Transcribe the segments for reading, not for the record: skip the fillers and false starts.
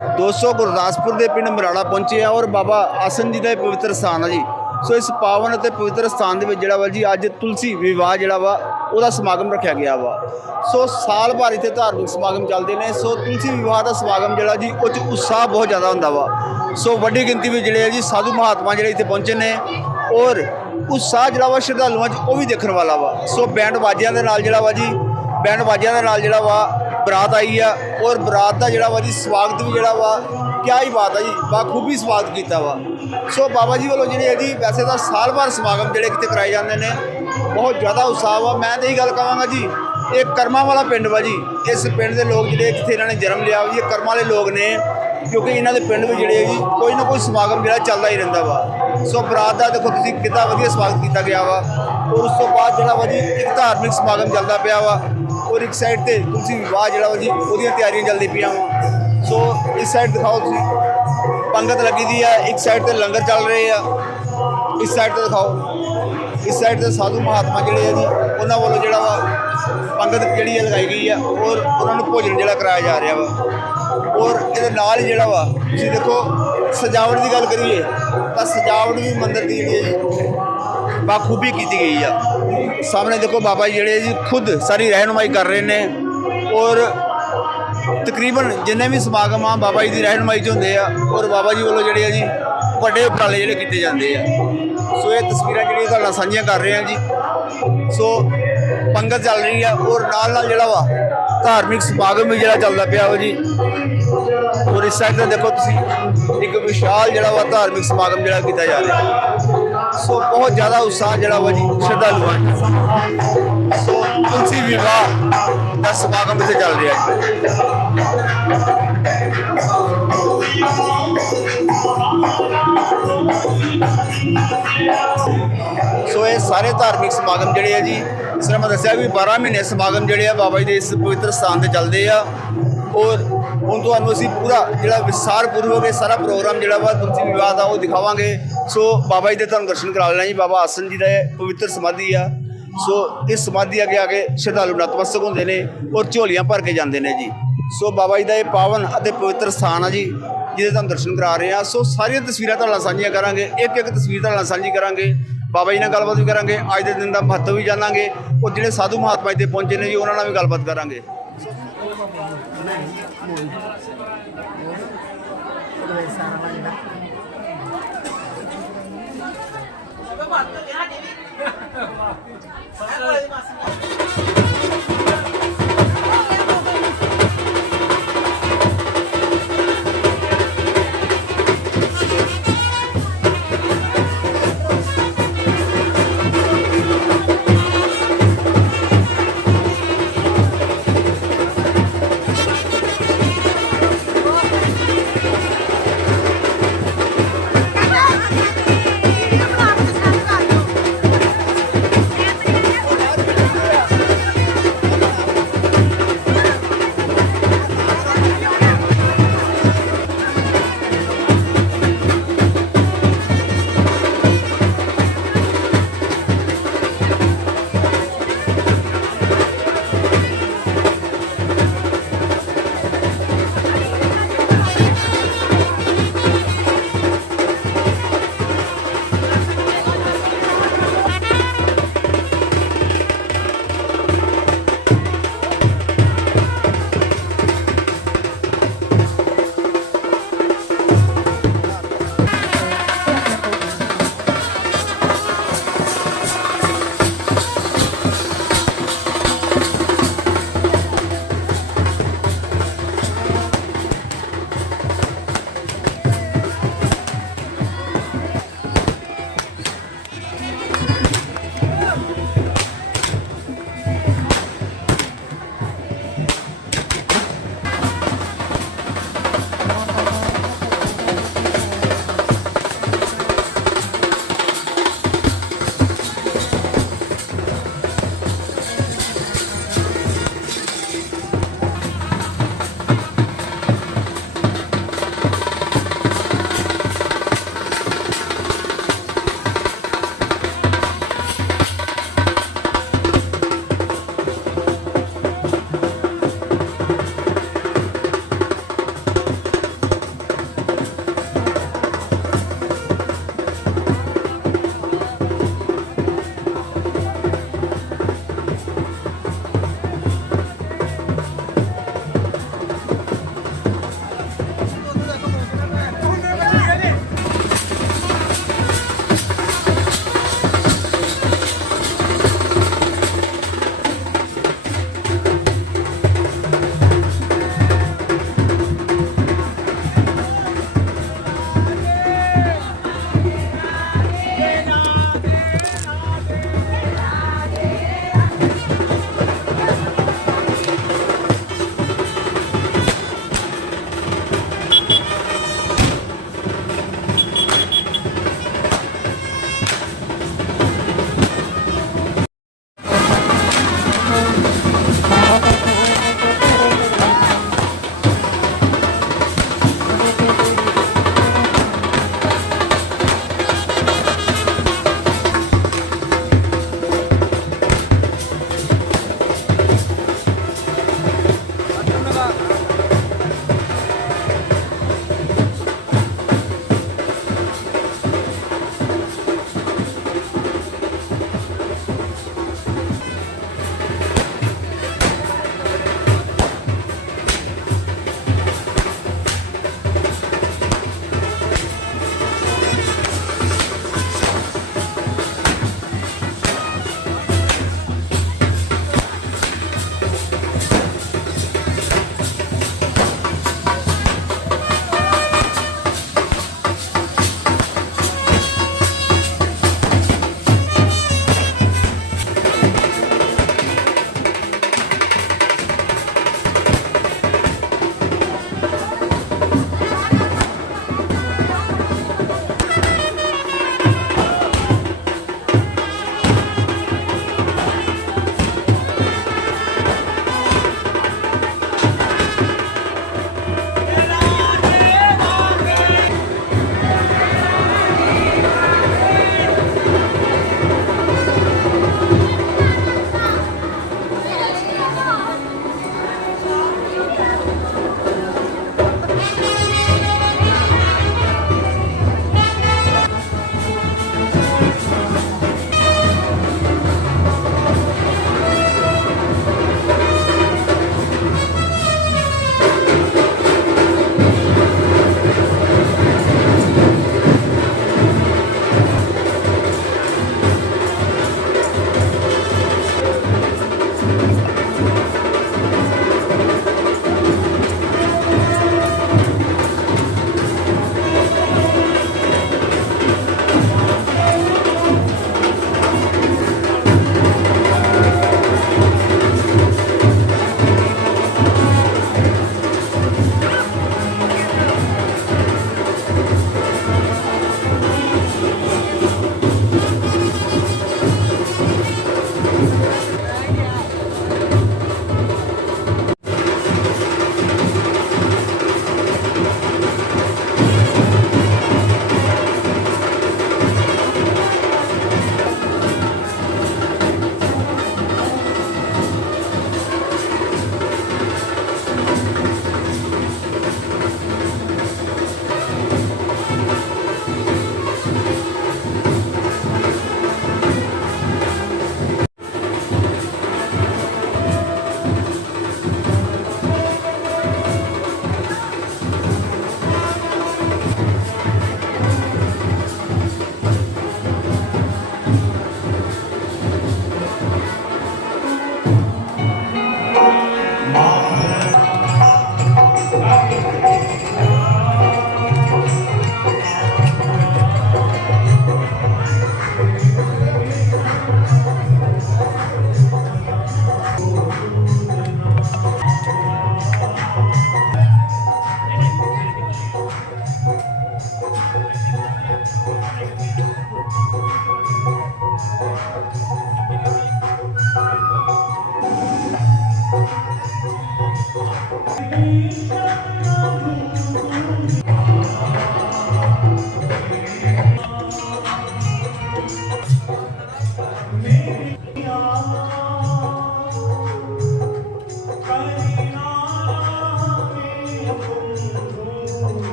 दोस्तों गुरदासपुर के पिंड मराड़ा पहुंचे हैं और बाबा आसन जी का पवित्र स्थान है जी। सो इस पावन और पवित्र स्थान के जोड़ा वा जी अज तुलसी विवाह जोड़ा वा वह समागम रखा गया वा। सो साल भर इतने धार्मिक समागम चलते हैं। सो तुलसी विवाह का समागम जोड़ा जी उस उत्साह बहुत ज़्यादा होंगे वा। सो वड्डी गिनती में जोड़े जी साधु महात्मा जोड़े इतने पहुंचे ने और उत्साह जोड़ा वा श्रद्धालुओं वो भी देखने वाला वा। सो बैंड बाजिया के नाल जोड़ा वा जी बैंड बाजिया के नाल जोड़ा वा बरात आई है और बरात का जोड़ा वा जी स्वागत भी जोड़ा वा क्या ही बात है जी बाखूबी स्वागत किया वा। सो बाबा जी वालों जी जी वैसे तो साल भर समागम जोड़े कितने कराए जाते हैं बहुत ज़्यादा उत्साह वा। मैं तो यही गल कहांगा जी एक कर्मा वाला पिंड वा जी। इस पिंड के लोग जोड़े जिथे इन्होंने जन्म लिया ये कर्मा वाले लोग ने क्योंकि इन्हों के पिंड में जोड़े जी कोई ना कोई समागम जोड़ा चलता ही रहा वा। सो बरात का देखो तुम कि वधिया स्वागत किया गया वा और उस तो बाद जोड़ा वा जी एक धार्मिक समागम चलता पाया वा और एक साइड पर तुलसी विवाह जोड़ा वा जी वो तैयारियां चलती पाइया वा। सो इस साइड दिखाओ तुम पंगत लगी दी है एक साइड पर लंगर चल रहे हैं इस साइड पर दिखाओ इस साइड पर साधु महात्मा जोड़े है जी उन्होंने वालों जोड़ा वा पंगत जी लगाई गई है और उन्होंने भोजन जोड़ा कराया जा रहा वा। और ये नाल जोड़ा वा तुम देखो सजावट की गल करिए तो सजावट भी मंदिर की जी बाखूबी की गई है। सामने देखो बाबा जी जोड़े जी खुद सारी रहनुमाई कर रहे हैं और तकरीबन जिन्ने भी समागम आ बाबा जी की रहनुमाई च होंगे और बाबा जी वालों जोड़े जी बड़े उपराले जोड़े किए जाते हैं। सो ये तस्वीर जी साझियाँ कर रहे हैं जी। सो पंगत चल रही है और नाल जोड़ा वा धार्मिक समागम भी जोड़ा चलता पाया वा जी। और इस साइड पर देखो तुम एक विशाल जोड़ा वा धार्मिक समागम जोड़ा किया जा रहा है। सो बहुत ज़्यादा उत्साह जोड़ा वा जी श्रद्धालुओं। सो तुलसी विवाह का समागम इतने चल रहा है। सो ये सारे धार्मिक समागम जोड़े है जी इस तरह मैं दसिया भी 12 महीने समागम जोड़े बाबा जी के इस पवित्र स्थान से चलते हैं और हम तो असी पूरा जो विस्तार पूर्वक सारा प्रोग्राम जोड़ा वा तुलसी विवाह का वो दिखावे। सो बाबा जी के तुम दर्शन करा लेना जी बाबा आसन जी का पवित्र समाधि आ। सो इस समाधि अगे आके श्रद्धालु नतमस्तक होंगे ने और झोलियां भर के जाते हैं जी। सो बाबा जी का यह पावन और पवित्र स्थान है जी जिसे तुम दर्शन करा रहे हैं। सो सारिया तस्वीरें तुहाडे साझियां करांगे एक एक तस्वीर तुहाडे साझी करांगे बाबा जी नाल गलबात भी करांगे अज के दिन का महत्व भी जानांगे और जिहड़े साधु महात्मा इत्थे पहुंचे ने जी उन्हां नाल भी गलबात करांगे।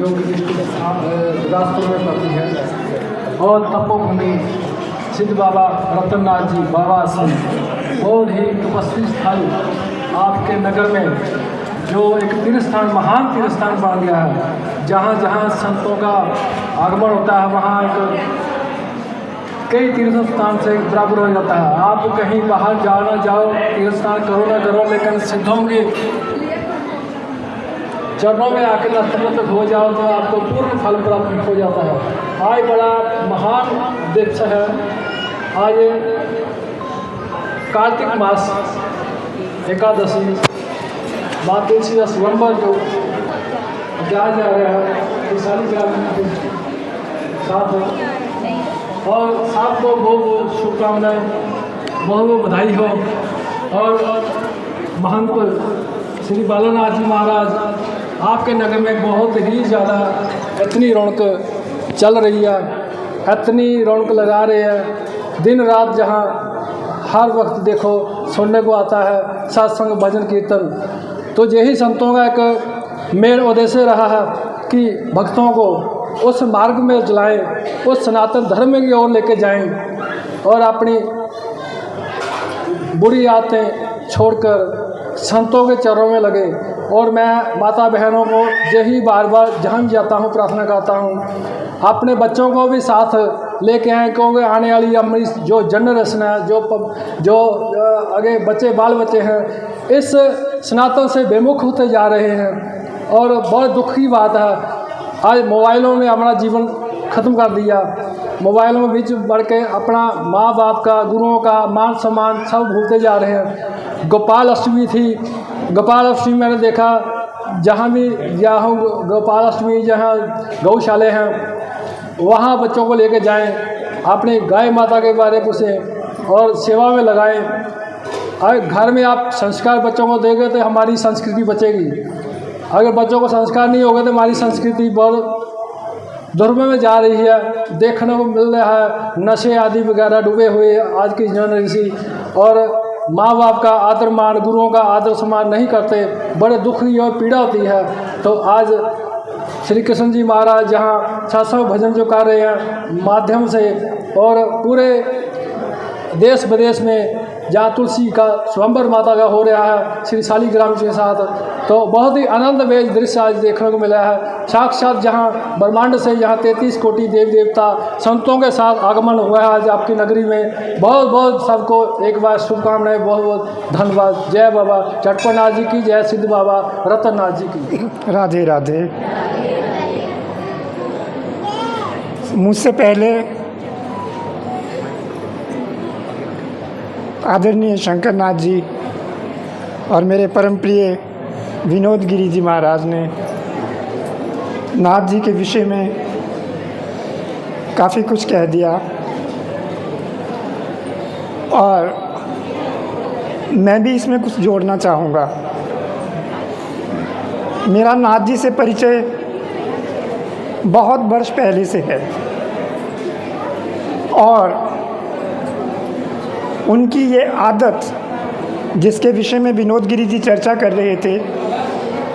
जो कि डिस्ट्रिक्ट बिलासपुर में पड़ती है, और तपोभूमि सिद्ध बाबा रतननाथ जी बाबा आश्रम और ही तपस्वी स्थल आपके नगर में जो एक तीर्थ स्थान, महान तीर्थ स्थान बन गया है, जहाँ जहाँ संतों का आगमन होता है वहाँ एक कई तीर्थ स्थान से बराबर हो जाता है। आप कहीं बाहर जाओ ना जाओ, तीर्थ स्थान करो ना करो, लेकिन सिद्धों के चरणों में आके नतमस्तक हो जाओ तो आपको पूर्ण फल प्राप्त हो जाता है। आज बड़ा महान दिवस है। आज कार्तिक मास एकादशी माँ तुलसी का स्वयंवर जो जाया जा रहा है, सारी साथ और सबको बहुत शुभकामनाएं, बहुत बधाई हो। और महंत श्री बालानाथ जी महाराज आपके नगर में बहुत ही ज़्यादा इतनी रौनक चल रही है, इतनी रौनक लगा रहे हैं दिन रात, जहाँ हर वक्त देखो सुनने को आता है सत्संग भजन कीर्तन। तो यही संतों का एक मेन उद्देश्य रहा है कि भक्तों को उस मार्ग में चलाएं, उस सनातन धर्म की ओर लेके जाएं और अपनी बुरी आदतें छोड़कर संतों के चरणों में लगे। और मैं माता बहनों को यही बार बार जहाँ भी जाता हूँ प्रार्थना करता हूँ, अपने बच्चों को भी साथ लेके आएँ, क्योंकि आने वाली हमारी जो जनरेशन है, जो आगे बच्चे बाल बच्चे हैं, इस सनातन से बेमुख होते जा रहे हैं। और बहुत दुख की बात है, आज मोबाइलों में हमारा जीवन ख़त्म कर दिया। मोबाइलों में बीच बढ़ के अपना माँ बाप का, गुरुओं का मान सम्मान सब भूलते जा रहे हैं। गोपाल अष्टमी थी, गोपाल अष्टमी मैंने देखा जहाँ भी गया हूँ, गोपाल अष्टमी जहाँ गौशाले हैं वहाँ बच्चों को लेकर जाएं, अपने गाय माता के बारे में पूछें और सेवा में लगाएं। अगर घर में आप संस्कार बच्चों को देंगे तो हमारी संस्कृति बचेगी। अगर बच्चों को संस्कार नहीं होगा तो हमारी संस्कृति बहुत दुर्बल में जा रही है। देखने को मिल रहा है नशे आदि वगैरह डूबे हुए आज की जनरेशन, और माँ बाप का आदर मान, गुरुओं का आदर सम्मान नहीं करते, बड़े दुखी और पीड़ा होती है। तो आज श्री कृष्ण जी महाराज जहाँ सत्संग भजन जो कर रहे हैं माध्यम से, और पूरे देश विदेश में जहाँ तुलसी का स्वयंवर माता का हो रहा है श्री शालिग्राम के साथ, तो बहुत ही आनंदमय दृश्य आज देखने को मिला है। साक्षात जहाँ ब्रह्मांड से यहाँ 33 कोटि देव देवता संतों के साथ आगमन हुआ है आज आपकी नगरी में। बहुत बहुत सबको एक बार शुभकामनाएं, बहुत बहुत धन्यवाद। जय बाबा चटपनाथ जी की, जय सिद्ध बाबा रतननाथ जी की। राधे राधे। मुझसे पहले आदरणीय शंकरनाथ जी और मेरे परम प्रिय विनोद गिरी जी महाराज ने नाथ जी के विषय में काफ़ी कुछ कह दिया, और मैं भी इसमें कुछ जोड़ना चाहूँगा। मेरा नाथ जी से परिचय बहुत वर्ष पहले से है, और उनकी ये आदत जिसके विषय में विनोद गिरी जी चर्चा कर रहे थे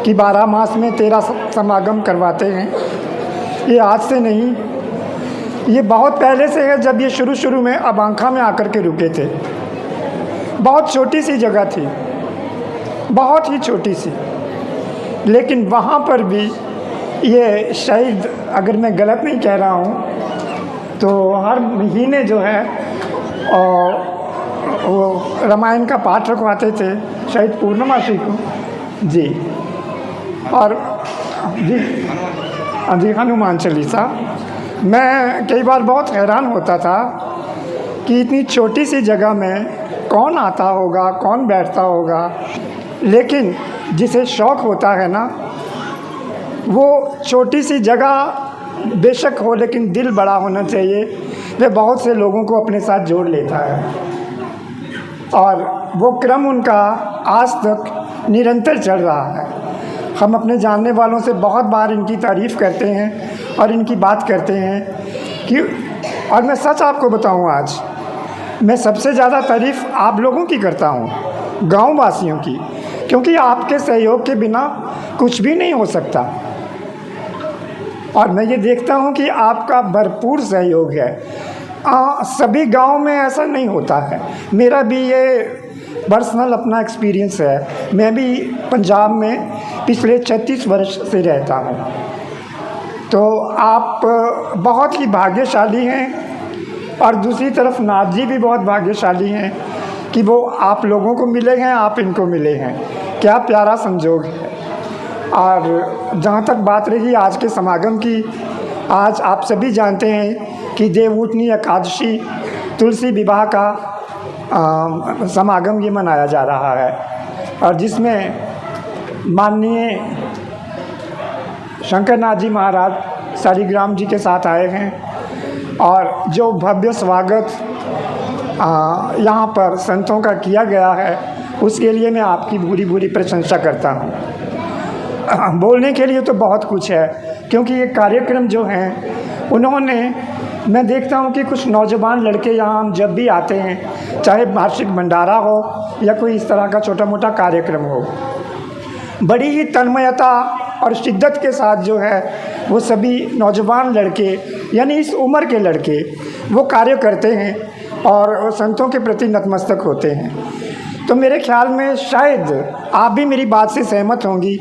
कि 12 मास में 13 समागम करवाते हैं, ये आज से नहीं, ये बहुत पहले से है। जब ये शुरू में अबांखा में आकर के रुके थे, बहुत छोटी सी जगह थी, बहुत ही छोटी सी, लेकिन वहाँ पर भी ये शायद, अगर मैं गलत नहीं कह रहा हूँ, तो हर महीने जो है और वो रामायण का पाठ रखवाते थे, शायद पूर्णमासी को जी, और जी हनुमान चालीसा। मैं कई बार बहुत हैरान होता था कि इतनी छोटी सी जगह में कौन आता होगा, कौन बैठता होगा, लेकिन जिसे शौक़ होता है ना, वो छोटी सी जगह बेशक हो लेकिन दिल बड़ा होना चाहिए। वह बहुत से लोगों को अपने साथ जोड़ लेता है, और वो क्रम उनका आज तक निरंतर चल रहा है। हम अपने जानने वालों से बहुत बार इनकी तारीफ़ करते हैं और इनकी बात करते हैं कि, और मैं सच आपको बताऊं, आज मैं सबसे ज़्यादा तारीफ़ आप लोगों की करता हूं, गाँव वासियों की, क्योंकि आपके सहयोग के बिना कुछ भी नहीं हो सकता। और मैं ये देखता हूँ कि आपका भरपूर सहयोग है। सभी गांव में ऐसा नहीं होता है। मेरा भी ये पर्सनल अपना एक्सपीरियंस है। मैं भी पंजाब में पिछले 36 वर्ष से रहता हूँ। तो आप बहुत ही भाग्यशाली हैं और दूसरी तरफ नाथ जी भी बहुत भाग्यशाली हैं कि वो आप लोगों को मिले हैं, आप इनको मिले हैं। क्या प्यारा संजोग है। और जहाँ तक बात रही आज के समागम की, आज आप सभी जानते हैं कि देवउठनी एकादशी तुलसी विवाह का समागम ये मनाया जा रहा है और जिसमें माननीय शंकरनाथ जी महाराज शालिग्राम जी के साथ आए हैं और जो भव्य स्वागत यहाँ पर संतों का किया गया है उसके लिए मैं आपकी पूरी पूरी प्रशंसा करता हूँ। बोलने के लिए तो बहुत कुछ है क्योंकि ये कार्यक्रम जो हैं उन्होंने, मैं देखता हूँ कि कुछ नौजवान लड़के यहाँ जब भी आते हैं, चाहे वार्षिक भंडारा हो या कोई इस तरह का छोटा मोटा कार्यक्रम हो, बड़ी ही तन्मयता और शिद्दत के साथ जो है वो सभी नौजवान लड़के यानी इस उम्र के लड़के वो कार्य करते हैं और संतों के प्रति नतमस्तक होते हैं। तो मेरे ख्याल में शायद आप भी मेरी बात से सहमत होंगी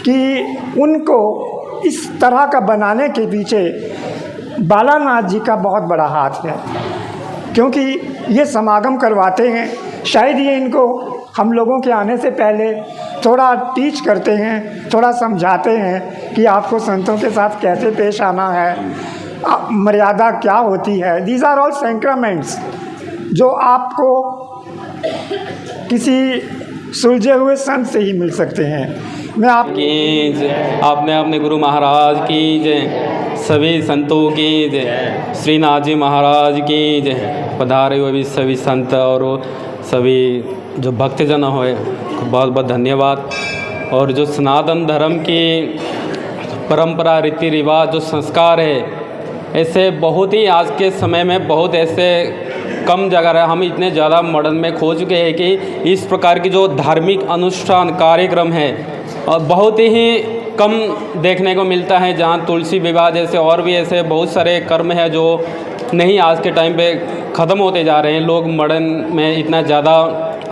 कि उनको इस तरह का बनाने के पीछे बालानाथ जी का बहुत बड़ा हाथ है, क्योंकि ये समागम करवाते हैं। शायद ये इनको हम लोगों के आने से पहले थोड़ा टीच करते हैं, थोड़ा समझाते हैं कि आपको संतों के साथ कैसे पेश आना है, मर्यादा क्या होती है। दीज आर ऑल सैक्रामेंट्स जो आपको किसी सुलझे हुए संत से ही मिल सकते हैं। मैं आपने अपने गुरु महाराज की जय, सभी संतों की जय, श्रीनाथ जी महाराज की जय, पधारे हुए भी सभी संत और सभी जो भक्तजन हुए बहुत बहुत धन्यवाद। और जो सनातन धर्म की परंपरा, रीति रिवाज, जो संस्कार है, ऐसे बहुत ही आज के समय में बहुत ऐसे कम जगह है। हम इतने ज़्यादा मॉडर्न में खो चुके हैं कि इस प्रकार की जो धार्मिक अनुष्ठान कार्यक्रम है और बहुत ही कम देखने को मिलता है, जहाँ तुलसी विवाह जैसे और भी ऐसे बहुत सारे कर्म हैं जो नहीं आज के टाइम पे ख़त्म होते जा रहे हैं। लोग मॉडर्न में इतना ज़्यादा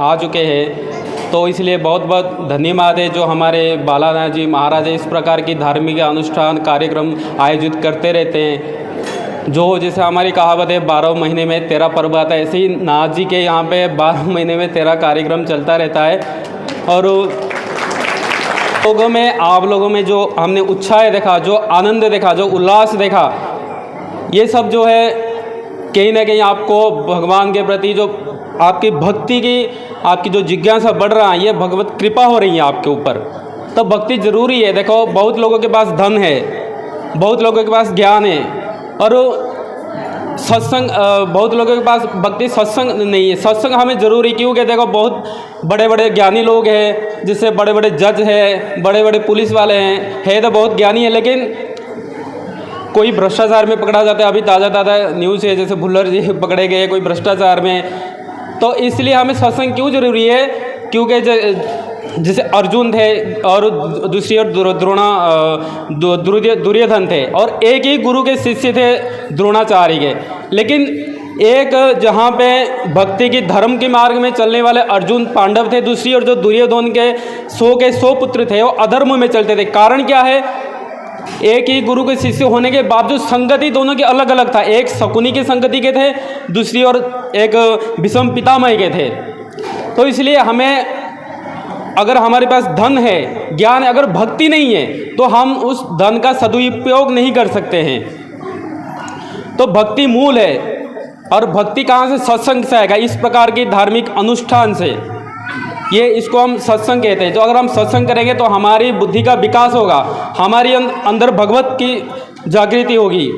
आ चुके हैं। तो इसलिए बहुत बहुत धन्यवाद है जो हमारे बालानाथ जी महाराज इस प्रकार की धार्मिक अनुष्ठान कार्यक्रम आयोजित करते रहते हैं। जो जैसे हमारी कहावत है 12 महीने में 13 पर्व आता है, ऐसे ही नाथ जी के यहाँ पे 12 महीने में 13 कार्यक्रम चलता रहता है। और लोगों में, आप लोगों में जो हमने उत्साह देखा, जो आनंद देखा, जो उल्लास देखा, ये सब जो है कहीं ना कहीं आपको भगवान के प्रति जो आपकी भक्ति की, आपकी जो जिज्ञासा बढ़ रहा है, ये भगवत कृपा हो रही है आपके ऊपर। तो भक्ति ज़रूरी है। देखो बहुत लोगों के पास धन है, बहुत लोगों के पास ज्ञान है और सत्संग, बहुत लोगों के पास भक्ति सत्संग नहीं है। सत्संग हमें ज़रूरी क्योंकि देखो बहुत बड़े बड़े ज्ञानी लोग हैं, जिससे बड़े बड़े जज हैं, बड़े बड़े पुलिस वाले हैं, है तो बहुत ज्ञानी है, लेकिन कोई भ्रष्टाचार में पकड़ा जाता है। अभी ताज़ा न्यूज़ है, जैसे भुल्लर जी पकड़े गए कोई भ्रष्टाचार में। तो इसलिए हमें सत्संग क्यों ज़रूरी है? क्योंकि जैसे अर्जुन थे और दूसरी ओर दुर्योधन थे और एक ही गुरु के शिष्य थे द्रोणाचार्य के। लेकिन एक जहाँ पे भक्ति की धर्म के मार्ग में चलने वाले अर्जुन पांडव थे, दूसरी ओर जो दुर्योधन के 100 पुत्र थे वो अधर्म में चलते थे। कारण क्या है? एक ही गुरु के शिष्य होने के बावजूद संगति दोनों की अलग अलग था। एक शकुनी की संगति के थे, दूसरी ओर एक भीष्म पितामह के थे। तो इसलिए हमें, अगर हमारे पास धन है, ज्ञान है, अगर भक्ति नहीं है तो हम उस धन का सदुपयोग नहीं कर सकते हैं। तो भक्ति मूल है और भक्ति कहाँ से? सत्संग से आएगा, इस प्रकार की धार्मिक अनुष्ठान से। ये इसको हम सत्संग कहते हैं। तो अगर हम सत्संग करेंगे तो हमारी बुद्धि का विकास होगा, हमारी अंदर भगवत की जागृति होगी।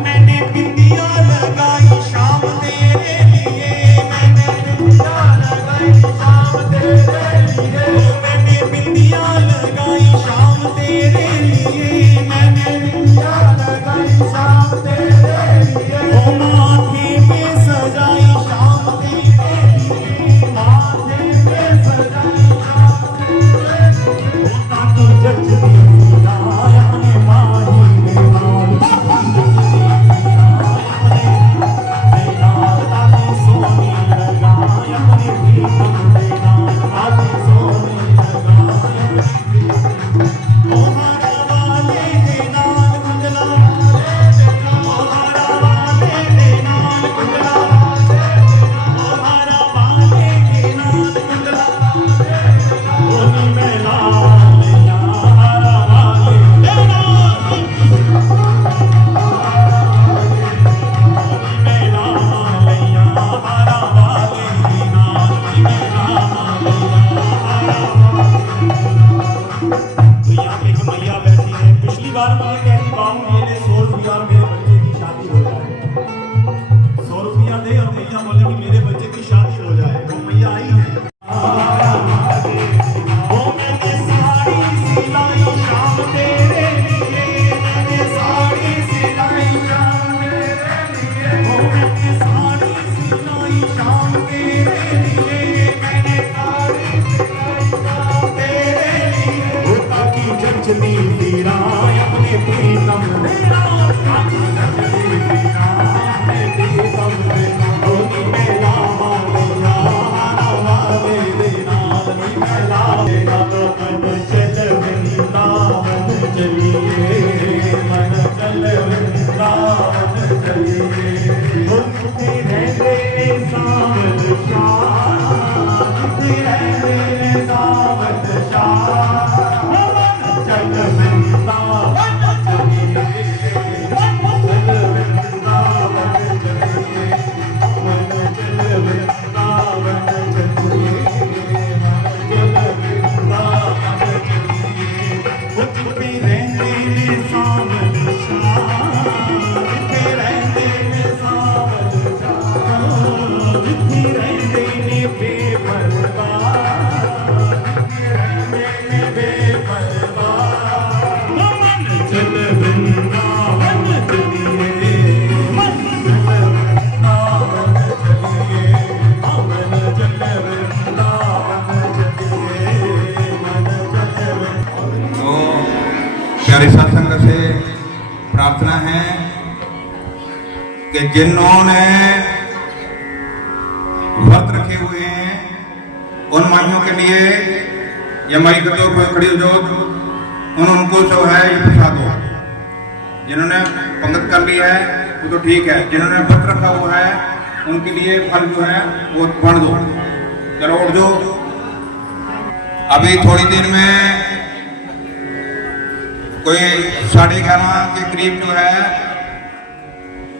मैंने बिंदिया लगाई शाम तेरे कि जिन्होंने व्रत रखे हुए हैं उन माइयों के लिए या माई को जो खड़ी हो जो उनको जो है ये प्रसाद दो। जिन्होंने पंगत कर ली है वो तो ठीक है, जिन्होंने व्रत रखा हुआ है उनके लिए फल जो है वो बांट दो। चलो उठ दो। अभी थोड़ी देर में कोई 11:30 के करीब जो है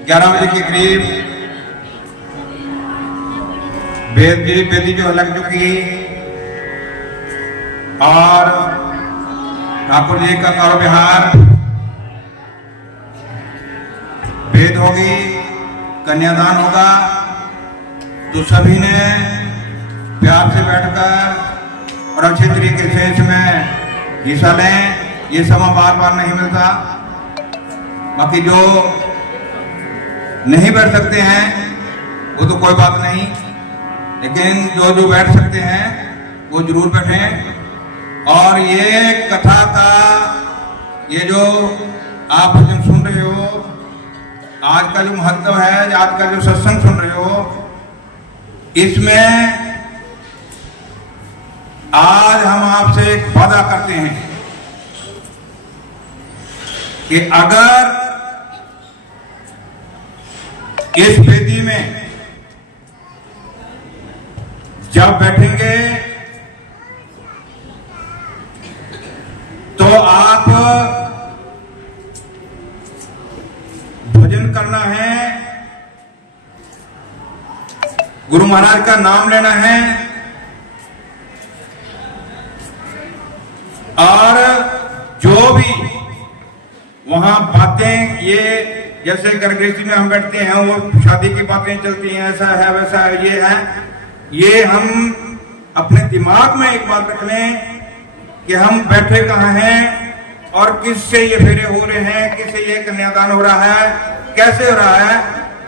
11 बजे के करीब बेदी जो लग चुकी और ठाकुर जी का करो विहार वेद होगी, कन्यादान होगा। तो सभी ने प्यार से बैठकर और अच्छे तरीके से इसमें हिस्सा लें। ये समय बार बार नहीं मिलता। बाकी जो नहीं बैठ सकते हैं वो तो कोई बात नहीं, लेकिन जो जो बैठ सकते हैं वो जरूर बैठें। और ये कथा का ये जो आप भजन सुन रहे हो, आज का जो महत्व है, आज का जो सत्संग सुन रहे हो, इसमें आज हम आपसे एक वादा करते हैं कि अगर इस वेदी में जब बैठेंगे तो आप भजन करना है, गुरु महाराज का नाम लेना है और जो भी वहां बातें, ये जैसे गर्गृहस्थी में हम बैठते हैं वो शादी की बातें चलती हैं, ऐसा है वैसा है, ये है, ये हम अपने दिमाग में एक बात रख लें कि हम बैठे कहाँ हैं और किससे ये फेरे हो रहे हैं, किससे ये कन्यादान हो रहा है, कैसे हो रहा है।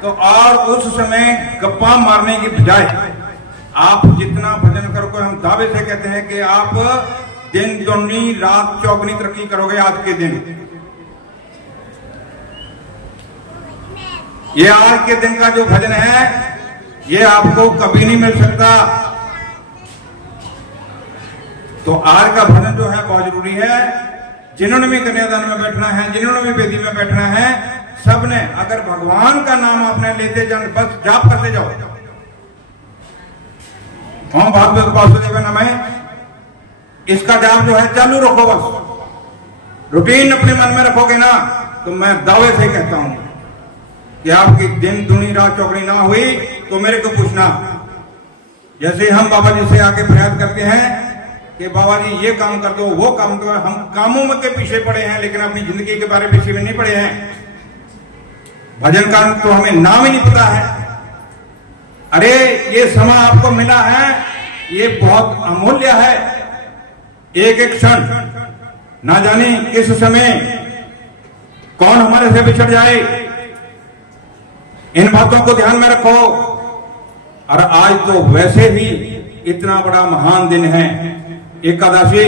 तो और उस समय गप्पा मारने की बजाय आप जितना भजन करोगे, हम दावे से कहते हैं कि आप दिन दुगनी रात चौगनी तरक्की करोगे। आज के दिन, ये आज के दिन का जो भजन है ये आपको कभी नहीं मिल सकता। तो आज का भजन जो है बहुत जरूरी है। जिन्होंने भी कन्यादान में बैठना है, जिन्होंने भी वेदी में बैठना है, सबने अगर भगवान का नाम आपने लेते जाओ, बस जाप करते जाओ, हम भागवत वासुदेव नाम, इसका जाप जो है चालू रखो। बस रूटीन अपने मन में रखोगे ना, तो मैं दावे से कहता हूं कि आपकी दिन दुनी रात चौकड़ी ना हुई तो मेरे को पूछना। जैसे हम बाबा जी से आके फरियाद करते हैं कि बाबा जी ये काम कर दो, वो काम कर दो, हम कामों में के पीछे पड़े हैं लेकिन अपनी जिंदगी के बारे पीछे में नहीं पड़े हैं। भजन का तो हमें नाम ही नहीं पता है। अरे ये समय आपको मिला है, ये बहुत अमूल्य है। एक एक क्षण ना जाने किस समय कौन हमारे से बिछड़ जाए, इन बातों को ध्यान में रखो। और आज तो वैसे भी इतना बड़ा महान दिन है एकादशी।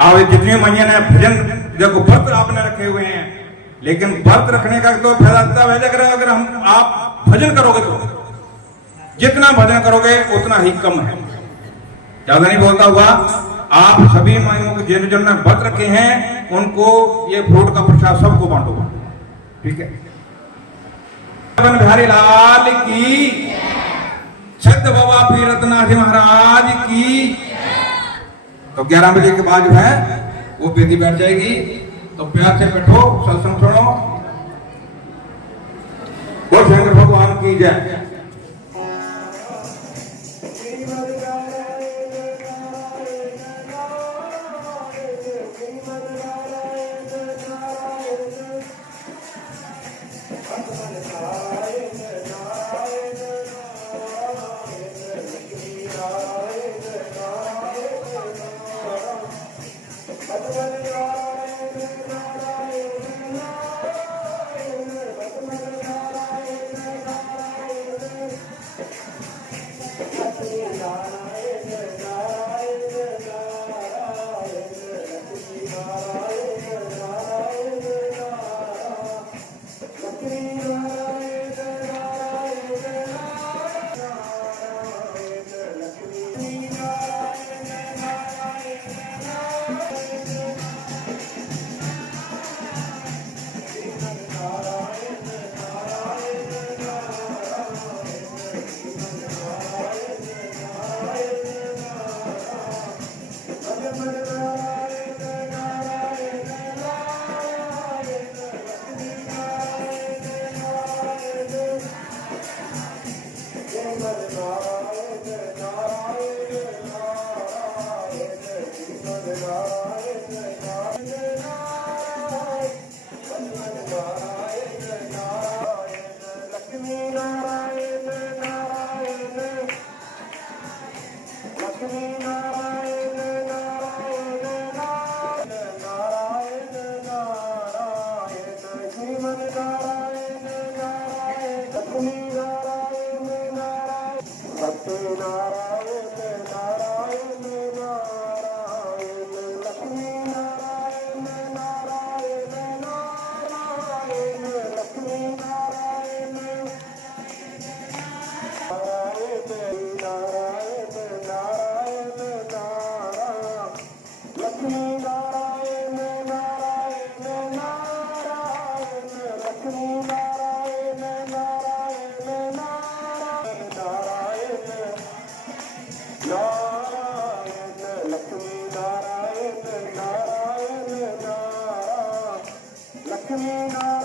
आप जितने महीने ने भजन देखो, व्रत आपने रखे हुए हैं, लेकिन व्रत रखने का तो फायदा तब है अगर हम आप भजन करोगे तो जितना भजन करोगे उतना ही कम है। ज्यादा नहीं बोलता हुआ। आप सभी माइयों को जिन्होंने व्रत रखे हैं उनको ये फ्रूट का प्रसाद सबको बांटो, ठीक है। बिहारी लाल की, छद बाबा पीरतनाथ महाराज की। तो 11 बजे के बाद जो है वो बेदी बैठ जाएगी। तो प्यार से बैठो, सत्संग सुनो। बोल शंकर भगवान की जय। लक्ष्मी